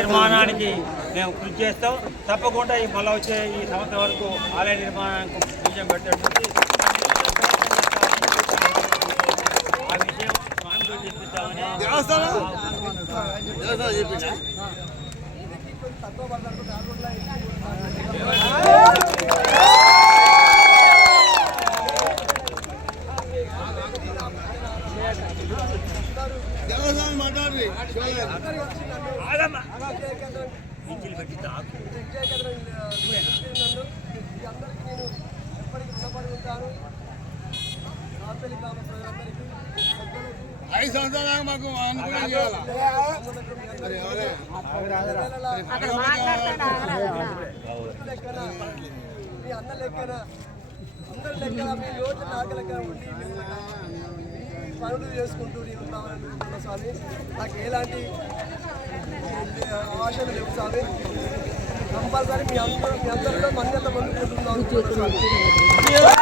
నిర్మాణానికి మేము కృషి చేస్తాం. తప్పకుండా ఈ మళ్ళీ వచ్చే ఈ సంవత్సరం వరకు ఆలయ నిర్మాణానికి విజయం పెట్టడానికి ఆ విషయం స్వామితో చెప్తామని ఆగమ్మా ఇంజిల్ పెట్టి తాకు ఐదు సంవత్సరాలు మాకు అనుకూలం చేయాలి? మీ అన్న లెక్కన అందరి లెక్కన మీ రోజు నాకు లెక్కన ఉండి పనులు చేసుకుంటూ నేను అనుకుంటున్నా స్వామి? నాకు ఎలాంటి ఆశలు లేవు స్వామి కంపల్సరీ మీ అందరూ మీ అందరిలో మంది అంత మంది స్వామి